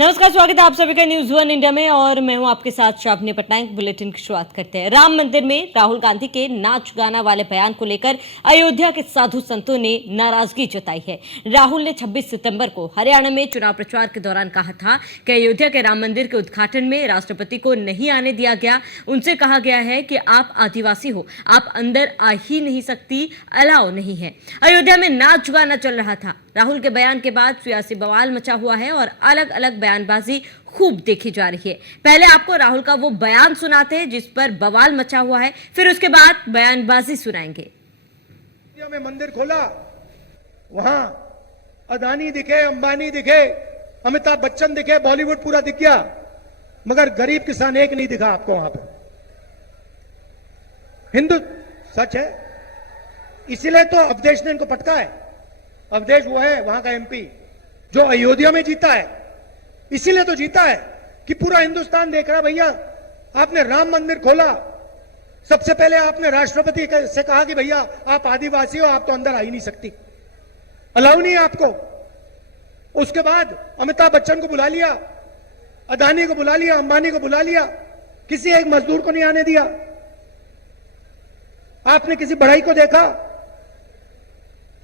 नमस्कार, स्वागत है आप सभी का न्यूज वन इंडिया में और मैं हूं आपके साथ शावनी पटनायक। बुलेटिन की शुरुआत करते हैं। राम मंदिर में राहुल गांधी के नाच गाना वाले बयान को लेकर अयोध्या के साधु संतों ने नाराजगी जताई है। राहुल ने 26 सितंबर को हरियाणा में चुनाव प्रचार के दौरान कहा था कि अयोध्या के राम मंदिर के उद्घाटन में राष्ट्रपति को नहीं आने दिया गया। उनसे कहा गया है कि आप आदिवासी हो, आप अंदर आ ही नहीं सकती, अलाउ नहीं है। अयोध्या में नाच गाना चल रहा था। राहुल के बयान के बाद सियासी बवाल मचा हुआ है और अलग अलग बयानबाजी खूब देखी जा रही है। पहले आपको राहुल का वो बयान सुनाते हैं जिस पर बवाल मचा हुआ है, फिर उसके बाद बयानबाजी सुनाएंगे। में मंदिर खोला, वहां अदानी दिखे, अंबानी दिखे, अमिताभ बच्चन दिखे, बॉलीवुड पूरा दिख गया, मगर गरीब किसान एक नहीं दिखा आपको वहां पर। हिंदू सच है, इसीलिए तो अवधेश ने इनको पटका है। अवधेश वो है वहां का एमपी जो अयोध्या में जीता है, इसीलिए तो जीता है कि पूरा हिंदुस्तान देख रहा। भैया आपने राम मंदिर खोला, सबसे पहले आपने राष्ट्रपति से कहा कि भैया आप आदिवासी हो, आप तो अंदर आ ही नहीं सकती, अलाउ नहीं है आपको। उसके बाद अमिताभ बच्चन को बुला लिया, अदानी को बुला लिया, अंबानी को बुला लिया, किसी एक मजदूर को नहीं आने दिया। आपने किसी बढ़ई को देखा,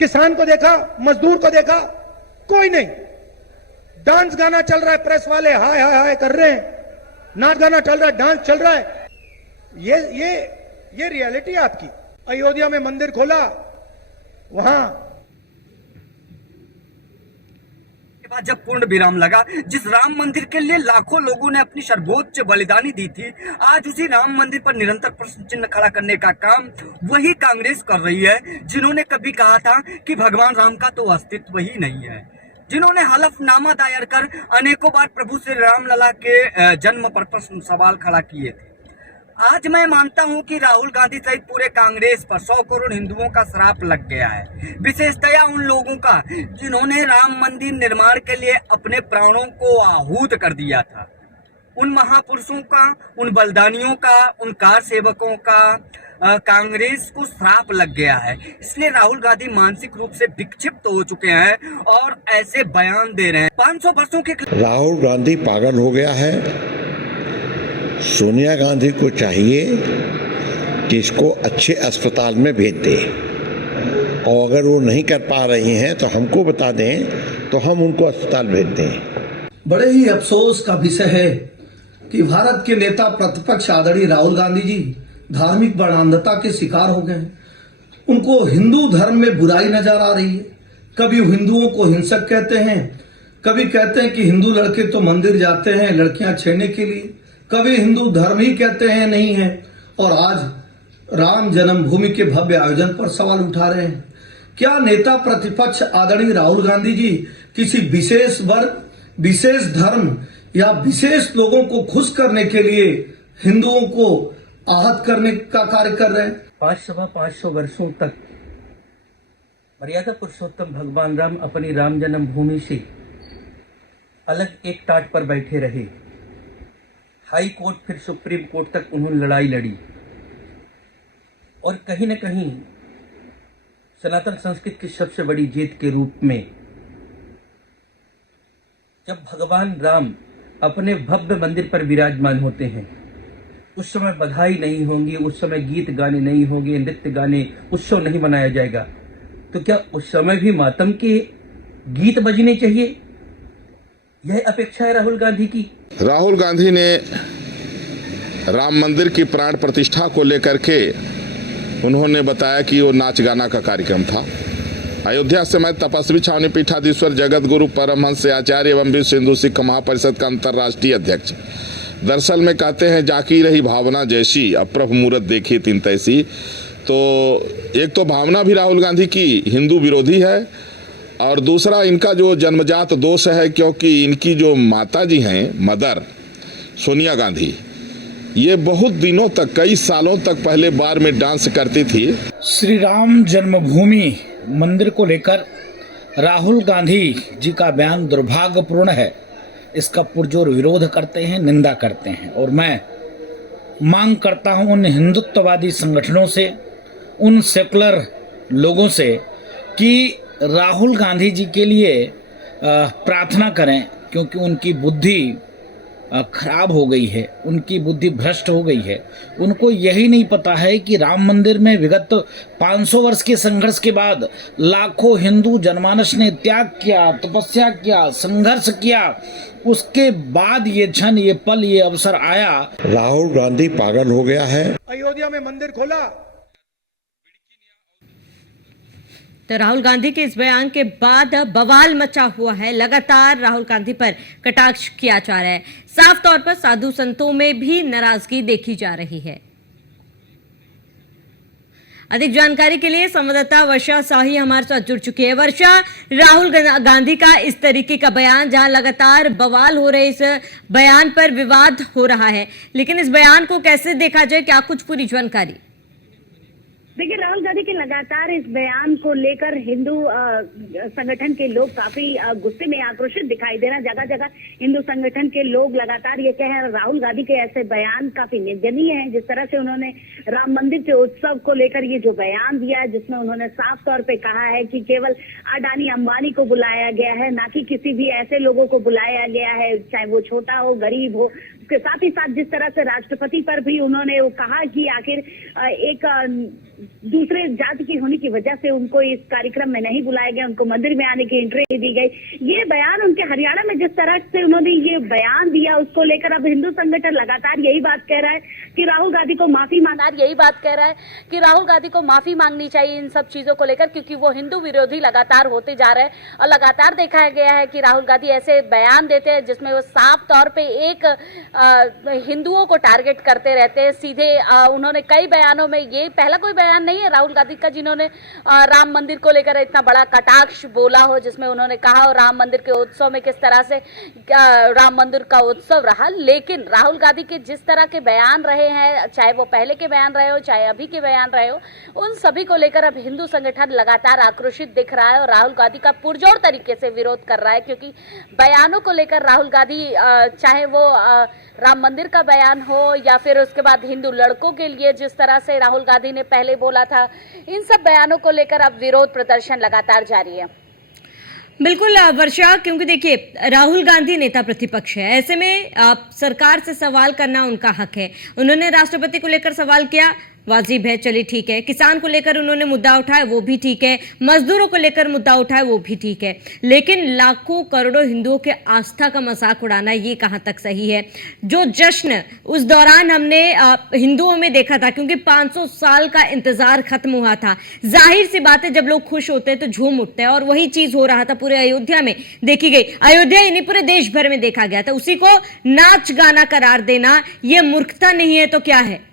किसान को देखा, मजदूर को देखा? कोई नहीं। डांस गाना चल रहा है, प्रेस वाले हाय हाय हाय कर रहे हैं, नाच गाना चल रहा है, डांस चल रहा है। ये रियलिटी है आपकी। अयोध्या में मंदिर खोला, वहां के बाद जब पूर्ण विराम लगा, जिस राम मंदिर के लिए लाखों लोगों ने अपनी सर्वोच्च बलिदानी दी थी, आज उसी राम मंदिर पर निरंतर प्रश्न चिन्ह खड़ा करने का काम वही कांग्रेस कर रही है, जिन्होंने कभी कहा था कि भगवान राम का तो अस्तित्व ही नहीं है, जिन्होंने हलफनामा दायर कर अनेकों बार प्रभु श्री राम लला के जन्म पर प्रश्न सवाल खड़ा किए थे। आज मैं मानता हूं कि राहुल गांधी सहित पूरे कांग्रेस पर 100 करोड़ हिंदुओं का श्राप लग गया है, विशेषतया उन लोगों का जिन्होंने राम मंदिर निर्माण के लिए अपने प्राणों को आहूत कर दिया था। उन महापुरुषों का, उन बलिदानियों का, उन कार सेवकों का कांग्रेस को श्राप लग गया है। इसलिए राहुल गांधी मानसिक रूप से विक्षिप्त हो चुके हैं और ऐसे बयान दे रहे हैं। 500 वर्षों के राहुल गांधी पागल हो गया है। सोनिया गांधी को चाहिए कि इसको अच्छे अस्पताल में भेज दे, और अगर वो नहीं कर पा रही हैं तो हमको बता दें तो हम उनको अस्पताल भेज दें। बड़े ही अफसोस का विषय है कि भारत के नेता प्रतिपक्ष आदरणीय राहुल गांधी जी धार्मिक बर्बादता के शिकार हो गए। उनको हिंदू धर्म में बुराई नजर आ रही है। कभी हिंदुओं को हिंसक कहते हैं, कभी कहते हैं कि हिंदू लड़के तो मंदिर जाते हैं लड़कियां छेड़ने के लिए, कभी हिंदू धर्म ही कहते हैं नहीं है, और आज राम जन्मभूमि के भव्य आयोजन पर सवाल उठा रहे हैं। क्या नेता प्रतिपक्ष आदरणीय राहुल गांधी जी किसी विशेष वर्ग, विशेष धर्म या विशेष लोगों को खुश करने के लिए हिंदुओं को आहत करने का कार्य कर रहे हैं? 500 वर्षों तक मर्यादा पुरुषोत्तम भगवान राम अपनी राम जन्मभूमि से अलग एक टाट पर बैठे रहे। हाई कोर्ट फिर सुप्रीम कोर्ट तक उन्होंने लड़ाई लड़ी और कहीं न कहीं सनातन संस्कृति की सबसे बड़ी जीत के रूप में जब भगवान राम अपने भव्य मंदिर पर विराजमान होते हैं, उस समय बधाई नहीं होंगी, उस समय गीत गाने नहीं होंगे, नृत्य गाने, उत्सव नहीं मनाया जाएगा, तो क्या उस समय भी मातम के गीत बजने चाहिए? यह अपेक्षा है राहुल गांधी की। राहुल गांधी ने राम मंदिर की प्राण प्रतिष्ठा को लेकर के उन्होंने बताया कि वो नाच गाना का कार्यक्रम था। अयोध्या से मैं तपस्वी छावनी पीठाधीश्वर जगत गुरु परमहंस आचार्य एवं विश्व हिंदू सिख महापरिषद का अंतर्राष्ट्रीय अध्यक्ष। दरअसल में कहते हैं जाकी रही भावना जैसी, अप्रभ मूरत देखी तिन तैसी। तो एक तो भावना भी राहुल गांधी की हिंदू विरोधी है, और दूसरा इनका जो जन्मजात दोष है, क्योंकि इनकी जो माता जी हैं मदर सोनिया गांधी, ये बहुत दिनों तक, कई सालों तक पहले बार में डांस करती थी। श्री राम जन्मभूमि मंदिर को लेकर राहुल गांधी जी का बयान दुर्भाग्यपूर्ण है। इसका पुरजोर विरोध करते हैं, निंदा करते हैं, और मैं मांग करता हूं उन हिंदुत्ववादी संगठनों से, उन सेकुलर लोगों से कि राहुल गांधी जी के लिए प्रार्थना करें क्योंकि उनकी बुद्धि खराब हो गई है, उनकी बुद्धि भ्रष्ट हो गई है। उनको यही नहीं पता है कि राम मंदिर में विगत 500 वर्ष के संघर्ष के बाद लाखों हिंदू जनमानस ने त्याग किया, तपस्या किया, संघर्ष किया। उसके बाद ये क्षण, ये पल, ये अवसर आया। राहुल गांधी पागल हो गया है। अयोध्या में मंदिर खोला, तो राहुल गांधी के इस बयान के बाद बवाल मचा हुआ है। लगातार राहुल गांधी पर कटाक्ष किया जा रहा है। साफ तौर पर साधु संतों में भी नाराजगी देखी जा रही है। अधिक जानकारी के लिए संवाददाता वर्षा साही हमारे साथ जुड़ चुकी है। वर्षा, राहुल गांधी का इस तरीके का बयान, जहां लगातार बवाल हो रहे, इस बयान पर विवाद हो रहा है, लेकिन इस बयान को कैसे देखा जाए, क्या कुछ पूरी जानकारी? देखिए, राहुल गांधी के लगातार इस बयान को लेकर हिंदू संगठन के लोग काफी गुस्से में, आक्रोशित दिखाई दे रहे हैं। जगह जगह हिंदू संगठन के लोग लगातार ये कह रहे हैं राहुल गांधी के ऐसे बयान काफी निंदनीय हैं। जिस तरह से उन्होंने राम मंदिर के उत्सव को लेकर ये जो बयान दिया है, जिसमें उन्होंने साफ तौर पे कहा है कि केवल अडानी अंबानी को बुलाया गया है, ना कि किसी भी ऐसे लोगों को बुलाया गया है, चाहे वो छोटा हो, गरीब हो। उसके साथ ही साथ जिस तरह से राष्ट्रपति पर भी उन्होंने वो कहा कि आखिर एक दूसरे जाति की होने की वजह से उनको इस कार्यक्रम में नहीं बुलाया गया, उनको मंदिर में आने की एंट्री दी गई। ये बयान उनके हरियाणा में जिस तरह से उन्होंने ये बयान दिया, उसको लेकर अब हिंदू संगठन लगातार यही बात कह रहा है कि राहुल गांधी को माफी मांगनी चाहिए इन सब चीजों को लेकर, क्योंकि वो हिंदू विरोधी लगातार होते जा रहे हैं। और लगातार देखा गया है कि राहुल गांधी ऐसे बयान देते हैं जिसमें वो साफ तौर पे एक हिंदुओं को टारगेट करते रहते हैं सीधे। उन्होंने कई बयानों में, ये पहला कोई बयान नहीं है राहुल गांधी का जिन्होंने राम मंदिर को लेकर इतना बड़ा कटाक्ष बोला हो, जिसमें उन्होंने कहा हो राम मंदिर के उत्सव में किस तरह से राम मंदिर का उत्सव रहा। लेकिन राहुल गांधी के जिस तरह के बयान रहे हैं, चाहे वो पहले के बयान रहे हो, चाहे अभी के बयान रहे हो, उन सभी को लेकर अब हिंदू संगठन लगातार आक्रोशित दिख रहा है और राहुल गांधी का पुरजोर तरीके से विरोध कर रहा है। क्योंकि बयानों को लेकर राहुल गांधी, चाहे वो राम मंदिर का बयान हो या फिर उसके बाद हिंदू लड़कों के लिए जिस तरह से राहुल गांधी ने पहले बोला था, इन सब बयानों को लेकर अब विरोध प्रदर्शन लगातार जारी है। बिल्कुल वर्षा, क्योंकि देखिए राहुल गांधी नेता प्रतिपक्ष है, ऐसे में सरकार से सवाल करना उनका हक है। उन्होंने राष्ट्रपति को लेकर सवाल किया, वाजिब है, चलिए ठीक है। किसान को लेकर उन्होंने मुद्दा उठाया, वो भी ठीक है। मजदूरों को लेकर मुद्दा उठाया, वो भी ठीक है। लेकिन लाखों करोड़ों हिंदुओं के आस्था का मजाक उड़ाना, ये कहां तक सही है? जो जश्न उस दौरान हमने हिंदुओं में देखा था, क्योंकि 500 साल का इंतजार खत्म हुआ था। जाहिर सी बात है, जब लोग खुश होते हैं तो झूम उठते हैं, और वही चीज हो रहा था पूरे अयोध्या में देखी गई। अयोध्या ही नहीं, पूरे देश भर में देखा गया था। उसी को नाच गाना करार देना, यह मूर्खता नहीं है तो क्या है?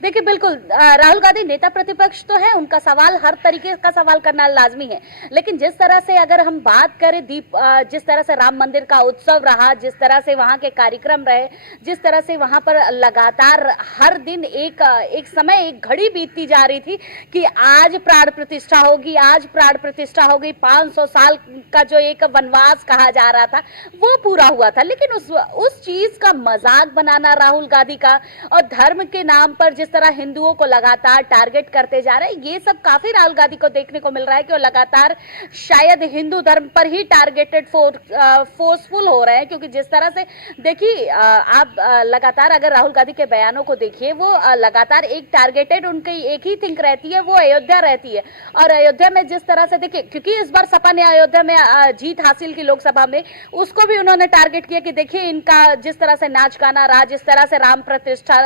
देखिए, बिल्कुल राहुल गांधी नेता प्रतिपक्ष तो है, उनका सवाल हर तरीके का सवाल करना लाजमी है। लेकिन जिस तरह से अगर हम बात करें जिस तरह से राम मंदिर का उत्सव रहा, जिस तरह से वहां के कार्यक्रम रहे, जिस तरह से वहां पर लगातार हर दिन एक समय, एक घड़ी बीतती जा रही थी कि आज प्राण प्रतिष्ठा होगी, आज प्राण प्रतिष्ठा होगी। 500 साल का जो एक वनवास कहा जा रहा था वो पूरा हुआ था। लेकिन उस चीज का मजाक बनाना राहुल गांधी का, और धर्म के नाम पर जिस तरह हिंदुओं को लगातार टारगेट करते जा रहे हैं, ये सब काफी राहुल गांधी को देखने को मिल रहा है कि वो लगातार शायद हिंदू धर्म पर ही टारगेटेड फोर्सफुल हो रहे हैं। क्योंकि जिस तरह से देखिए, आप लगातार अगर राहुल गांधी के बयानों को देखिए, वो लगातार एक टारगेटेड, उनकी एक ही थिंक रहती है, वो अयोध्या रहती है। और अयोध्या में जिस तरह से देखिए, क्योंकि इस बार सपा ने अयोध्या में जीत हासिल की लोकसभा में, उसको भी उन्होंने टारगेट किया कि देखिए इनका जिस तरह से नाच गाना रहा, जिस तरह से राम प्रतिष्ठा,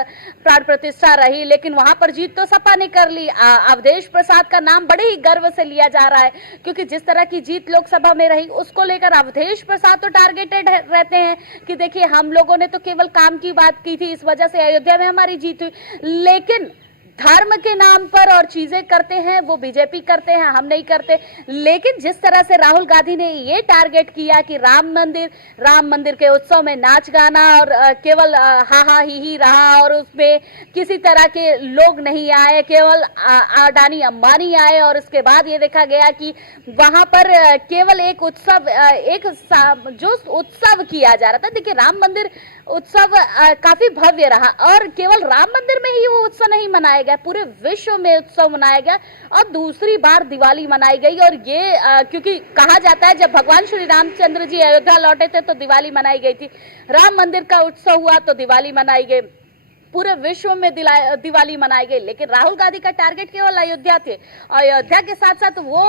प्राण प्रतिष्ठा रही, लेकिन वहां पर जीत तो सपा ने कर ली। अवधेश प्रसाद का नाम बड़े ही गर्व से लिया जा रहा है, क्योंकि जिस तरह की जीत लोकसभा में रही, उसको लेकर अवधेश प्रसाद तो टारगेटेड रहते हैं कि देखिए हम लोगों ने तो केवल काम की बात की थी, इस वजह से अयोध्या में हमारी जीत हुई। लेकिन धर्म के नाम पर और चीजें करते हैं वो बीजेपी करते हैं, हम नहीं करते। लेकिन जिस तरह से राहुल गांधी ने ये टारगेट किया कि राम मंदिर के उत्सव में नाच गाना और केवल हा ही रहा, और उसमें किसी तरह के लोग नहीं आए, केवल अडानी अंबानी आए। और उसके बाद ये देखा गया कि वहां पर केवल एक उत्सव, जो उत्सव किया जा रहा था, देखिए राम मंदिर उत्सव काफी भव्य रहा, और केवल राम मंदिर में ही वो उत्सव नहीं मनाया मनाया गया, पूरे विश्व में उत्सव मनाया गया और दूसरी बार दिवाली मनाई गई। और ये क्योंकि कहा जाता है जब भगवान श्री रामचंद्र जी अयोध्या लौटे थे तो दिवाली मनाई गई थी, राम मंदिर का उत्सव हुआ तो दिवाली मनाई गई, पूरे विश्व में दिवाली मनाई गई। लेकिन राहुल गांधी का टारगेट केवल अयोध्या थे, अयोध्या के साथ साथ वो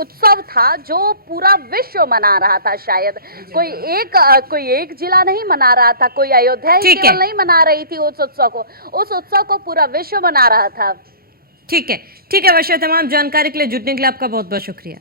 उत्सव था जो पूरा विश्व मना रहा था। शायद कोई एक जिला नहीं मना रहा था, कोई अयोध्या ही केवल नहीं मना रही थी उस उत्सव को पूरा विश्व मना रहा था। ठीक है वर्षा, तमाम जानकारी के लिए जुड़ने के लिए आपका बहुत बहुत शुक्रिया।